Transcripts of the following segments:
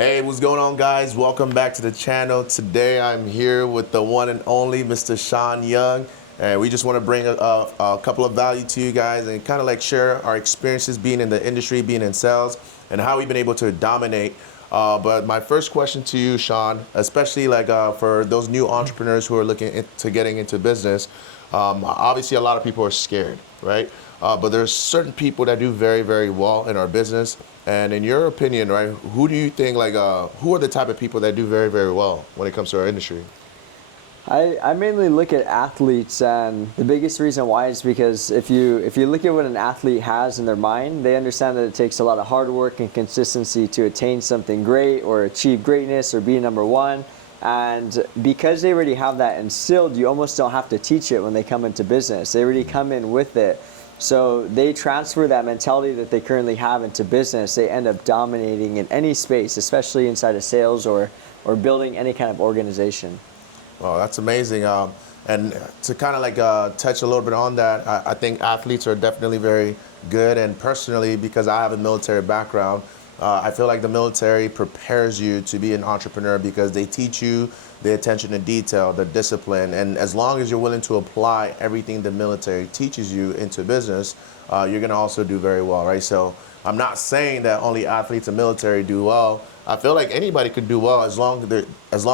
Hey, what's going on, guys? Welcome back to the channel. Today I'm here with the one and only Mr. Sean Young, and we just want to bring a couple of value to you guys and kind of like share our experiences being in the industry, being in sales, and how we've been able to dominate. But my first question to you, Sean, especially like for those new entrepreneurs who are looking into getting into business, obviously a lot of people are scared, right? But there's certain people that do very, very well in our business. And in your opinion, right, who do you think, like, who are the type of people that do very, very well when it comes to our industry? I mainly look at athletes, and the biggest reason why is because if you look at what an athlete has in their mind, they understand that it takes a lot of hard work and consistency to attain something great or achieve greatness or be number one. And because they already have that instilled, you almost don't have to teach it when they come into business. They already come in with it. So they transfer that mentality that they currently have into business. They end up dominating in any space, especially inside of sales or building any kind of organization. Well, that's amazing. And to kind of like touch a little bit on that, I think athletes are definitely very good. And personally, because I have a military background, I feel like the military prepares you to be an entrepreneur because they teach you the attention to detail, the discipline, and as long as you're willing to apply everything the military teaches you into business, you're gonna also do very well, right? So I'm not saying that only athletes and military do well. I feel like anybody could do well as long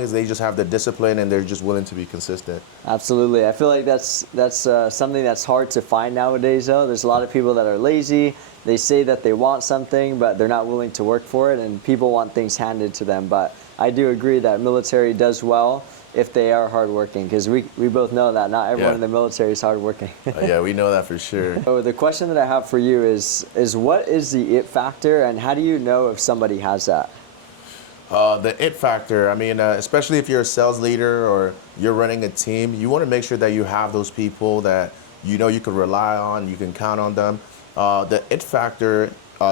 as they just have the discipline and they're just willing to be consistent. Absolutely. I feel like that's something that's hard to find nowadays, though. There's a lot of people that are lazy. They say that they want something, but they're not willing to work for it, and people want things handed to them. But I do agree that military does well if they are hardworking, because we both know that not everyone in the military is hardworking. Yeah, we know that for sure. So the question that I have for you is what is the it factor, and how do you know if somebody has that? The it factor, I mean, especially if you're a sales leader or you're running a team, you want to make sure that you have those people that you know you can rely on, you can count on them. The it factor,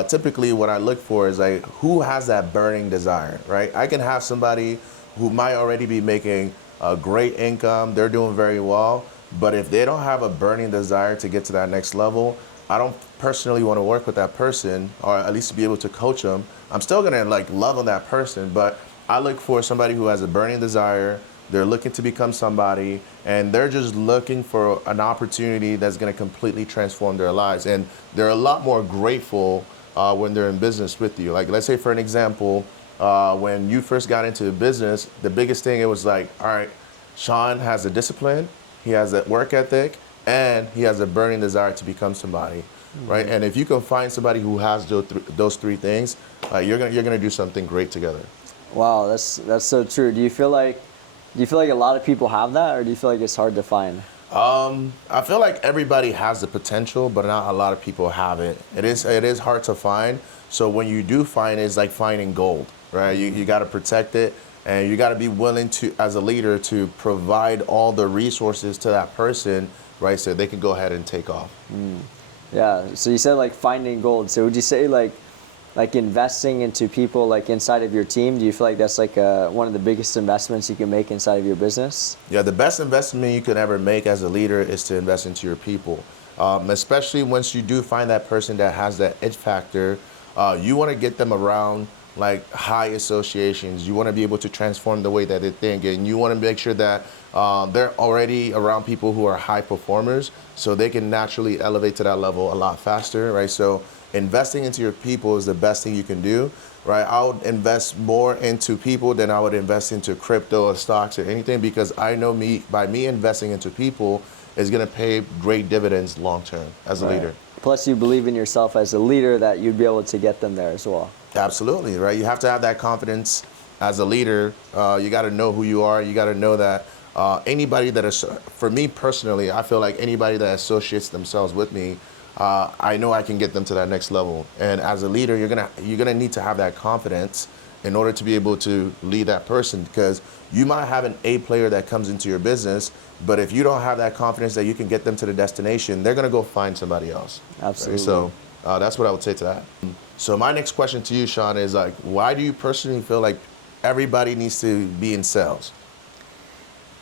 typically what I look for is like who has that burning desire, right? I can have somebody who might already be making a great income, they're doing very well, but if they don't have a burning desire to get to that next level, I don't personally want to work with that person, or at least to be able to coach them. I'm still gonna like love on that person, but I look for somebody who has a burning desire. They're looking to become somebody, and they're just looking for an opportunity that's gonna completely transform their lives. And they're a lot more grateful when they're in business with you. Like, let's say for an example, when you first got into the business, the biggest thing, it was like, all right, Sean has the discipline, he has that work ethic, and he has a burning desire to become somebody, right? And if you can find somebody who has those three things, you're gonna do something great together. Wow, that's so true. Do you feel like a lot of people have that, or do you feel like it's hard to find? I feel like everybody has the potential, but not a lot of people have it. It is hard to find. So when you do find it, it's like finding gold, right? You got to protect it, and you got to be willing to, as a leader, to provide all the resources to that person, right? So they can go ahead and take off. Yeah. So you said like finding gold. So would you say like investing into people like inside of your team? Do you feel like that's like one of the biggest investments you can make inside of your business? Yeah, the best investment you can ever make as a leader is to invest into your people. Especially once you do find that person that has that it factor, you want to get them around like high associations. You want to be able to transform the way that they think, and you want to make sure that they're already around people who are high performers, so they can naturally elevate to that level a lot faster, right? So investing into your people is the best thing you can do, right? I would invest more into people than I would invest into crypto or stocks or anything, because I know by me investing into people is going to pay great dividends long term as a leader. Plus, you believe in yourself as a leader that you'd be able to get them there as well. Absolutely, right? You have to have that confidence as a leader. You got to know who you are. You got to know that anybody that is, for me personally, I feel like anybody that associates themselves with me, I know I can get them to that next level. And as a leader, you're gonna need to have that confidence in order to be able to lead that person, because you might have an A player that comes into your business, but if you don't have that confidence that you can get them to the destination, they're gonna go find somebody else. Absolutely. Right? So that's what I would say to that. So my next question to you, Sean, is like, why do you personally feel like everybody needs to be in sales?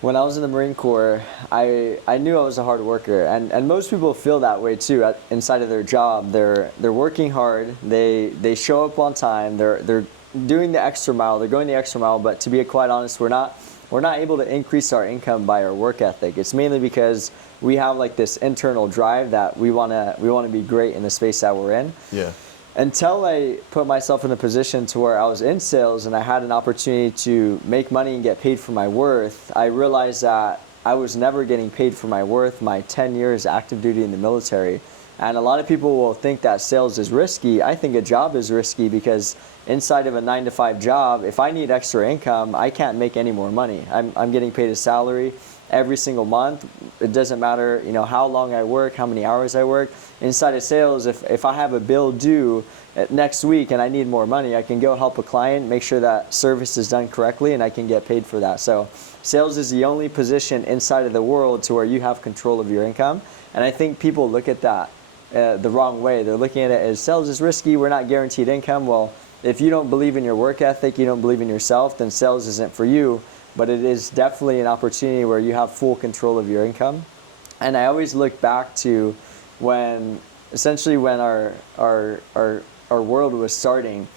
When I was in the Marine Corps, I knew I was a hard worker, and most people feel that way too inside of their job. They're working hard. They show up on time. They're doing the extra mile. They're going the extra mile, but to be quite honest, we're not able to increase our income by our work ethic. It's mainly because we have like this internal drive that we wanna be great in the space that we're in. Yeah. Until I put myself in a position to where I was in sales and I had an opportunity to make money and get paid for my worth, I realized that I was never getting paid for my worth, my 10 years active duty in the military. And a lot of people will think that sales is risky. I think a job is risky because inside of a 9-to-5 job, if I need extra income, I can't make any more money. I'm getting paid a salary every single month. It doesn't matter, how long I work, how many hours I work. Inside of sales, if I have a bill due next week and I need more money, I can go help a client, make sure that service is done correctly, and I can get paid for that. So sales is the only position inside of the world to where you have control of your income. And I think people look at that the wrong way. They're looking at it as sales is risky, we're not guaranteed income. Well, if you don't believe in your work ethic, you don't believe in yourself, then sales isn't for you. But it is definitely an opportunity where you have full control of your income. And I always look back to when our world was starting,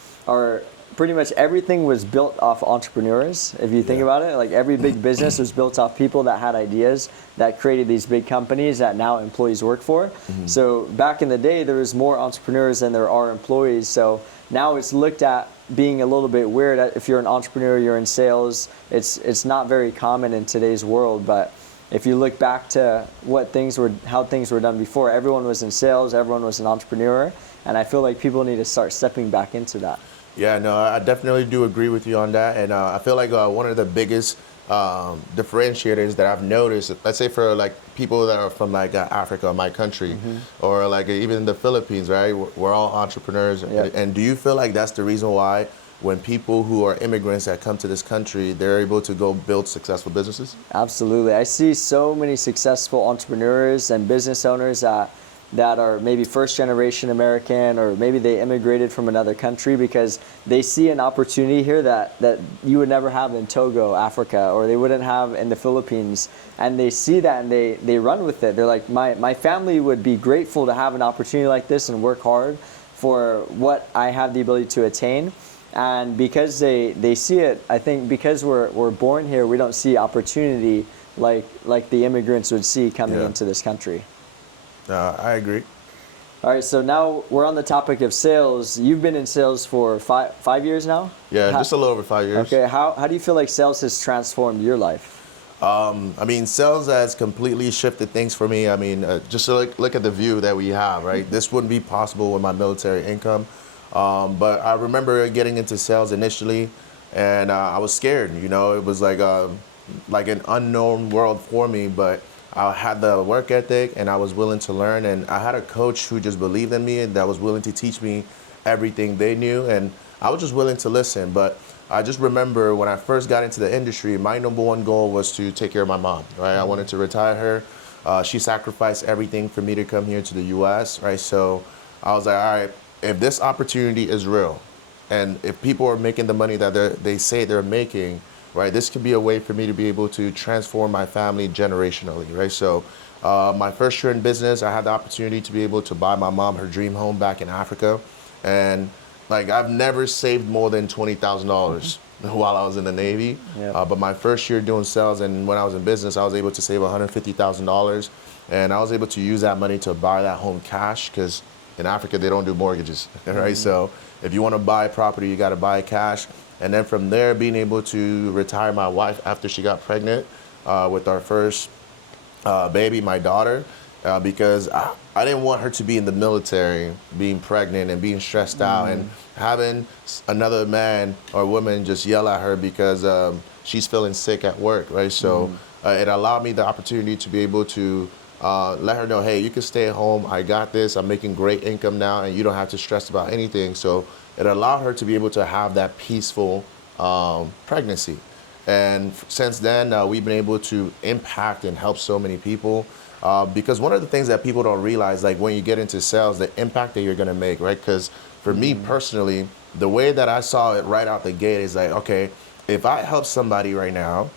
pretty much everything was built off entrepreneurs. If you think about it, like every big business was built off people that had ideas that created these big companies that now employees work for. Mm-hmm. So back in the day, there was more entrepreneurs than there are employees. So now it's looked at being a little bit weird. If you're an entrepreneur, you're in sales. It's not very common in today's world. But if you look back to how things were done before, everyone was in sales, everyone was an entrepreneur, and I feel like people need to start stepping back into that. Yeah, no, I definitely do agree with you on that, and I feel like one of the biggest differentiators that I've noticed, let's say for like people that are from like Africa, my country, mm-hmm. or like even the Philippines, right? We're all entrepreneurs, yep. And do you feel like that's the reason why when people who are immigrants that come to this country, they're able to go build successful businesses? Absolutely. I see so many successful entrepreneurs and business owners that are maybe first generation American, or maybe they immigrated from another country because they see an opportunity here that you would never have in Togo, Africa, or they wouldn't have in the Philippines. And they see that and they run with it. They're like, my family would be grateful to have an opportunity like this and work hard for what I have the ability to attain. And because they see it, I think because we're born here, we don't see opportunity like the immigrants would see coming into this country. I agree. All right, so now we're on the topic of sales. You've been in sales for five years now? Yeah, just a little over 5 years. Okay, how do you feel like sales has transformed your life? I mean, sales has completely shifted things for me. I mean, just to look at the view that we have, right? This wouldn't be possible with my military income. But I remember getting into sales initially, and I was scared. It was like an unknown world for me, but I had the work ethic and I was willing to learn, and I had a coach who just believed in me and that was willing to teach me everything they knew, and I was just willing to listen. But I just remember when I first got into the industry, my number one goal was to take care of my mom, right? I wanted to retire her. She sacrificed everything for me to come here to the US, right? So I was like, all right, if this opportunity is real and if people are making the money that they say they're making, right, this could be a way for me to be able to transform my family generationally, right? So my first year in business, I had the opportunity to be able to buy my mom her dream home back in Africa. And like, I've never saved more than $20,000 while I was in the Navy. Yep. But my first year doing sales and when I was in business, I was able to save $150,000. And I was able to use that money to buy that home cash, because in Africa, they don't do mortgages, right? Mm-hmm. So if you want to buy property, you got to buy cash. And then from there, being able to retire my wife after she got pregnant with our first baby, my daughter, because I didn't want her to be in the military, being pregnant and being stressed out and having another man or woman just yell at her because she's feeling sick at work, right? So it allowed me the opportunity to be able to let her know, hey, you can stay at home. I got this. I'm making great income now, and you don't have to stress about anything. So it allowed her to be able to have that peaceful pregnancy. And since then, we've been able to impact and help so many people. Because one of the things that people don't realize, like when you get into sales, the impact that you're going to make, right? Because for me personally, the way that I saw it right out the gate is like, okay, if I help somebody right now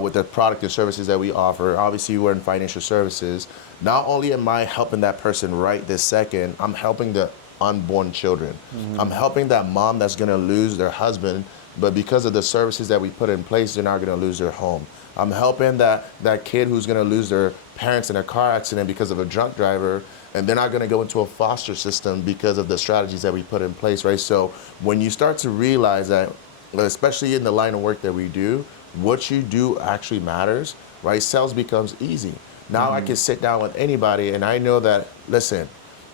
with the product and services that we offer, obviously we're in financial services, not only am I helping that person right this second, I'm helping the unborn children. I'm helping that mom that's going to lose their husband, but because of the services that we put in place, they're not going to lose their home. I'm helping that kid who's going to lose their parents in a car accident because of a drunk driver, and they're not going to go into a foster system because of the strategies that we put in place, right? So when you start to realize that, especially in the line of work that we do, what you do actually matters, right? Sales becomes easy. Now I can sit down with anybody and I know that, listen,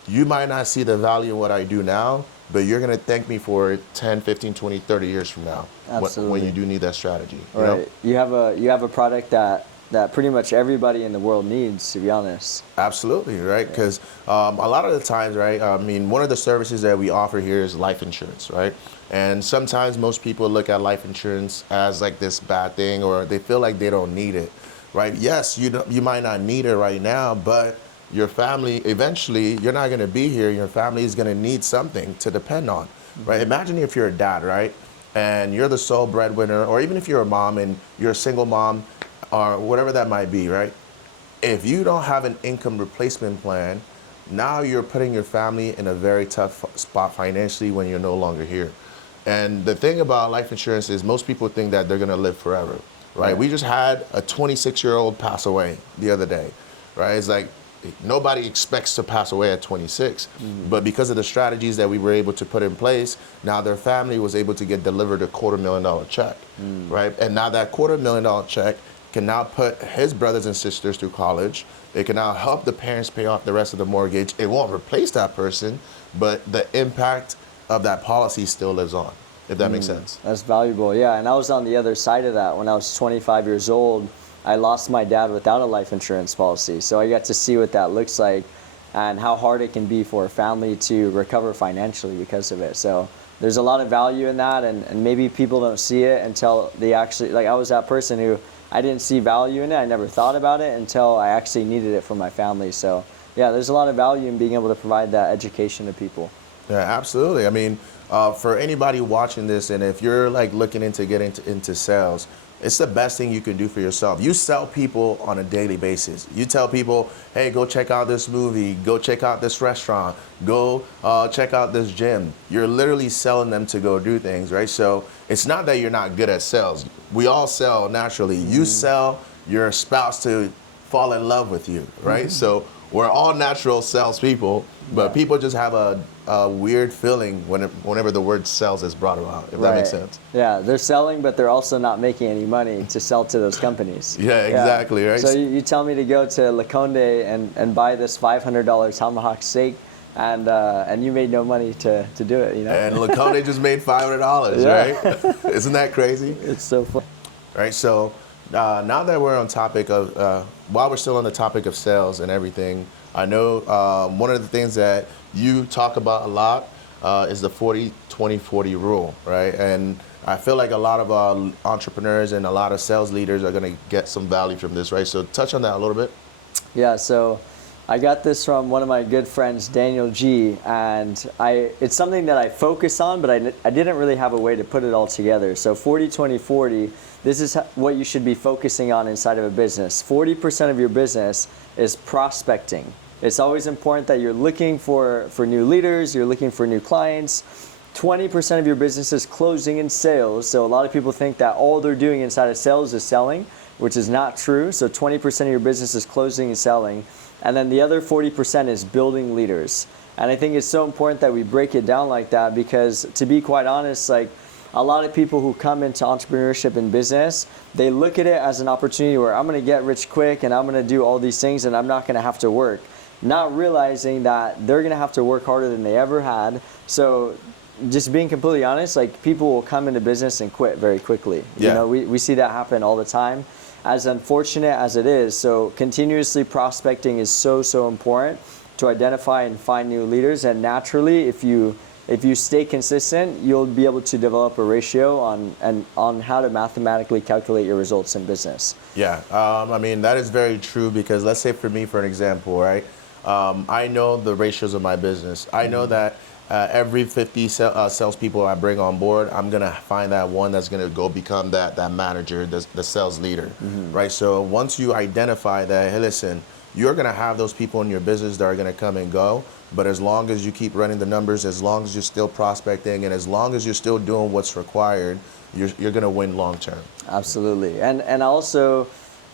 you might not see the value in what I do now, but you're going to thank me for it 10, 15, 20, 30 years from now. Absolutely. When you do need that strategy. Right. You have a product that pretty much everybody in the world needs, to be honest. Absolutely, right? Because a lot of the times, right, I mean, one of the services that we offer here is life insurance, right? And sometimes most people look at life insurance as like this bad thing, or they feel like they don't need it, right? Yes, you might not need it right now, but your family, eventually, you're not going to be here. Your family is going to need something to depend on, right? Imagine if you're a dad, right? And you're the sole breadwinner, or even if you're a mom and you're a single mom, or whatever that might be, right? If you don't have an income replacement plan, now you're putting your family in a very tough spot financially when you're no longer here. And the thing about life insurance is most people think that they're gonna live forever, right? We just had a 26-year-old pass away the other day, right? It's like nobody expects to pass away at 26, but because of the strategies that we were able to put in place, now their family was able to get delivered a $250,000 check, right? And now that $250,000 check can now put his brothers and sisters through college. It can now help the parents pay off the rest of the mortgage. It won't replace that person, but the impact of that policy still lives on, if that makes sense. That's valuable, yeah. And I was on the other side of that. When I was 25 years old, I lost my dad without a life insurance policy. So I got to see what that looks like and how hard it can be for a family to recover financially because of it. So there's a lot of value in that, and maybe people don't see it until they actually, like I was that person who I didn't see value in it. I never thought about it until I actually needed it for my family. So yeah, there's a lot of value in being able to provide that education to people. Yeah, absolutely. I mean, for anybody watching this, and if you're like looking into getting into sales, it's the best thing you can do for yourself. You sell people on a daily basis. You tell people, hey, go check out this movie, go check out this restaurant, go check out this gym. You're literally selling them to go do things, right? So it's not that you're not good at sales. We all sell naturally. You sell your spouse to fall in love with you, right? So we're all natural salespeople, but people just have a weird feeling whenever the word sales is brought about, if that makes sense. Yeah, they're selling, but they're also not making any money to sell to those companies. Yeah, exactly, right? So you tell me to go to Le Conde and buy this $500 tomahawk steak, and you made no money to do it, you know? And Le Conde just made $500, right? Isn't that crazy? It's so fun. Right, so now that we're on topic of, while we're still on the topic of sales and everything, I know one of the things that you talk about a lot is the 40-20-40 rule, right? And I feel like a lot of entrepreneurs and a lot of sales leaders are going to get some value from this, right? So touch on that a little bit. Yeah, so I got this from one of my good friends, Daniel G, and it's something that I focus on, but I didn't really have a way to put it all together. So 40-20-40, this is what you should be focusing on inside of a business. 40% of your business is prospecting. It's always important that you're looking for new leaders, you're looking for new clients. 20% of your business is closing and sales. So a lot of people think that all they're doing inside of sales is selling, which is not true. So 20% of your business is closing and selling. And then the other 40% is building leaders. And I think it's so important that we break it down like that, because to be quite honest, like a lot of people who come into entrepreneurship and business, they look at it as an opportunity where I'm going to get rich quick and I'm going to do all these things and I'm not going to have to work. Not realizing that they're going to have to work harder than they ever had. So just being completely honest, like people will come into business and quit very quickly. Yeah. You know, we see that happen all the time. As unfortunate as it is, so continuously prospecting is so important to identify and find new leaders. And naturally, if you stay consistent, you'll be able to develop a ratio on how to mathematically calculate your results in business. Yeah, I mean, that is very true, because let's say for me, for an example, right? I know the ratios of my business. I know that every 50 salespeople I bring on board, I'm going to find that one that's going to go become that manager, the sales leader, right? So once you identify that, hey, listen, you're going to have those people in your business that are going to come and go. But as long as you keep running the numbers, as long as you're still prospecting, and as long as you're still doing what's required, you're going to win long term. Absolutely. And also,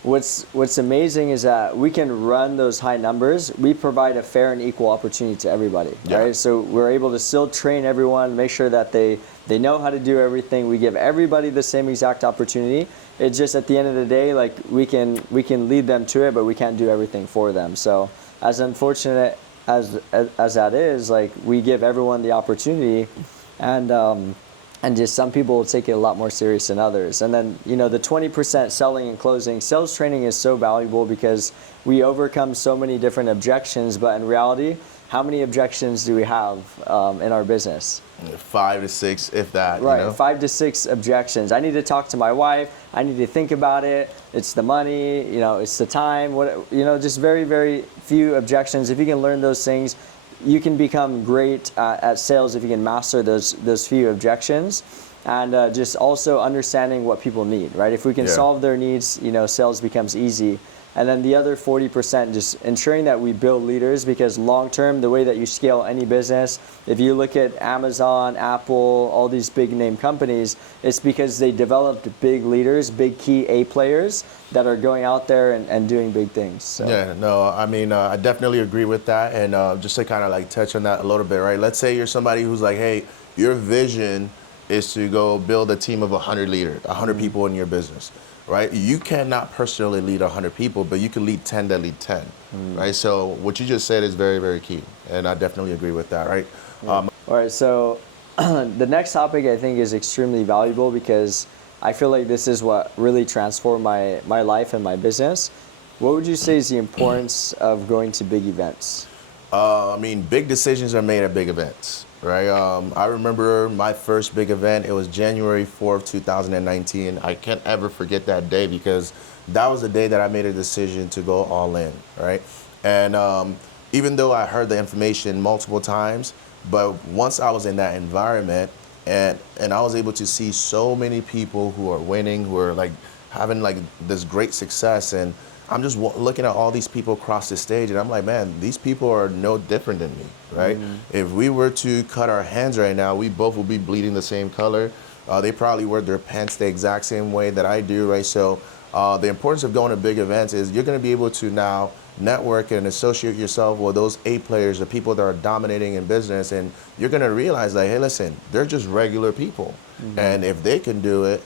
what's amazing is that we can run those high numbers. We provide a fair and equal opportunity to everybody, right? So we're able to still train everyone, make sure that they know how to do everything. We give everybody the same exact opportunity. It's just at the end of the day, like we can lead them to it, but we can't do everything for them. So as unfortunate as that is, like we give everyone the opportunity, and just some people will take it a lot more serious than others. And then, the 20% selling and closing, sales training is so valuable because we overcome so many different objections, but in reality, how many objections do we have in our business? 5 to 6, if that. Right, 5 to 6 objections. I need to talk to my wife. I need to think about it. It's the money, it's the time, just very, very few objections. If you can learn those things, you can become great at sales if you can master those few objections, and just also understanding what people need, right? If we can solve their needs, sales becomes easy. And then the other 40%, just ensuring that we build leaders, because long term, the way that you scale any business, if you look at Amazon, Apple, all these big name companies, it's because they developed big leaders, big key A players that are going out there and doing big things. So. Yeah, no, I mean, I definitely agree with that. And just to kind of like touch on that a little bit, right? Let's say you're somebody who's like, hey, your vision is to go build a team of 100 leaders, 100 people in your business. Right? You cannot personally lead 100 people, but you can lead 10 that lead 10, right? So what you just said is very, very key, and I definitely agree with that, right? All right, so the next topic I think is extremely valuable because I feel like this is what really transformed my life and my business. What would you say is the importance of going to big events? I mean, big decisions are made at big events, right? I remember my first big event. It was January 4th, 2019. I can't ever forget that day because that was the day that I made a decision to go all in, right? And even though I heard the information multiple times, but once I was in that environment and I was able to see so many people who are winning, who are like having like this great success, and I'm just looking at all these people across the stage, and I'm like, man, these people are no different than me, right? If we were to cut our hands right now, we both would be bleeding the same color. They probably wear their pants the exact same way that I do, right? So the importance of going to big events is you're going to be able to now network and associate yourself with those A players, the people that are dominating in business, and you're going to realize like, hey, listen, they're just regular people. And if they can do it,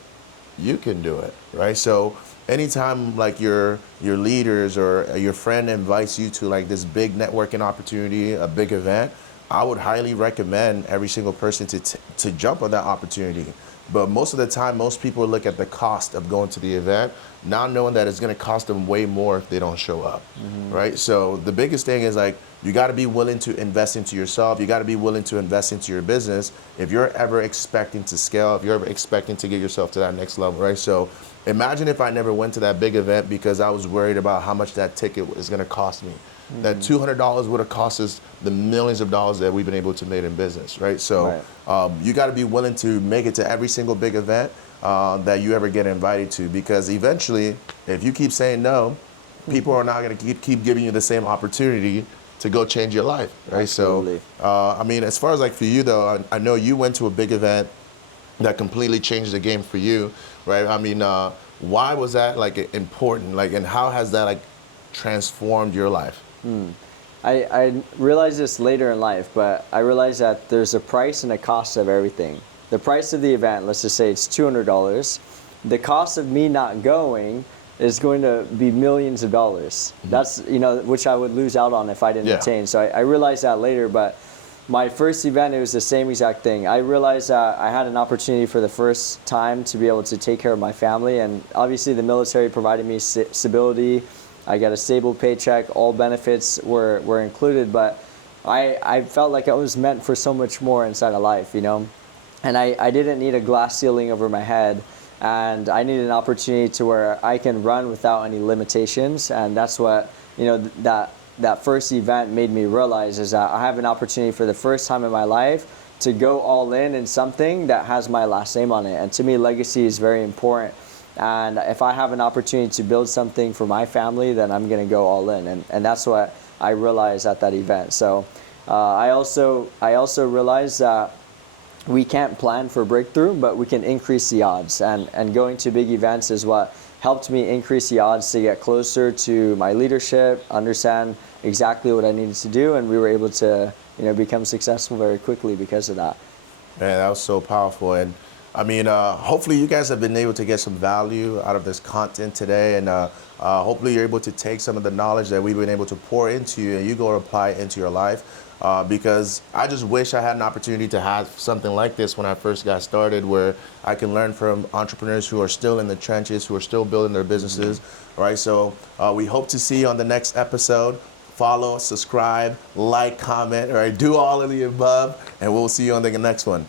you can do it, right? So anytime like your leaders or your friend invites you to like this big networking opportunity, a big event, I would highly recommend every single person to jump on that opportunity. But most of the time, most people look at the cost of going to the event, not knowing that it's going to cost them way more if they don't show up, right? So the biggest thing is like, you got to be willing to invest into yourself. You got to be willing to invest into your business if you're ever expecting to scale, if you're ever expecting to get yourself to that next level, right? So imagine if I never went to that big event because I was worried about how much that ticket is going to cost me. That $200 would have cost us the millions of dollars that we've been able to make in business, right? So you got to be willing to make it to every single big event that you ever get invited to, because eventually, if you keep saying no, people are not going to keep giving you the same opportunity to go change your life, right? Absolutely. So, I mean, as far as like for you though, I know you went to a big event that completely changed the game for you, right? I mean, why was that like important? Like, and how has that like transformed your life? I realized this later in life, but I realized that there's a price and a cost of everything. The price of the event, let's just say it's $200. The cost of me not going is going to be millions of dollars. That's, which I would lose out on if I didn't attain. So I realized that later, but my first event, it was the same exact thing. I realized that I had an opportunity for the first time to be able to take care of my family, and obviously the military provided me stability. I got a stable paycheck, all benefits were included, but I felt like I was meant for so much more inside of life, And I didn't need a glass ceiling over my head, and I needed an opportunity to where I can run without any limitations, and that's what, that first event made me realize, is that I have an opportunity for the first time in my life to go all in something that has my last name on it. And to me, legacy is very important. And if I have an opportunity to build something for my family, then I'm going to go all in. And that's what I realized at that event. So I also realized that we can't plan for breakthrough, but we can increase the odds. And going to big events is what helped me increase the odds to get closer to my leadership, understand exactly what I needed to do, and we were able to, become successful very quickly because of that. Man, that was so powerful. And I mean, hopefully you guys have been able to get some value out of this content today. And hopefully you're able to take some of the knowledge that we've been able to pour into you and you go apply it into your life. Because I just wish I had an opportunity to have something like this when I first got started, where I can learn from entrepreneurs who are still in the trenches, who are still building their businesses. Right? So we hope to see you on the next episode. Follow, subscribe, like, comment, right? Do all of the above, and we'll see you on the next one.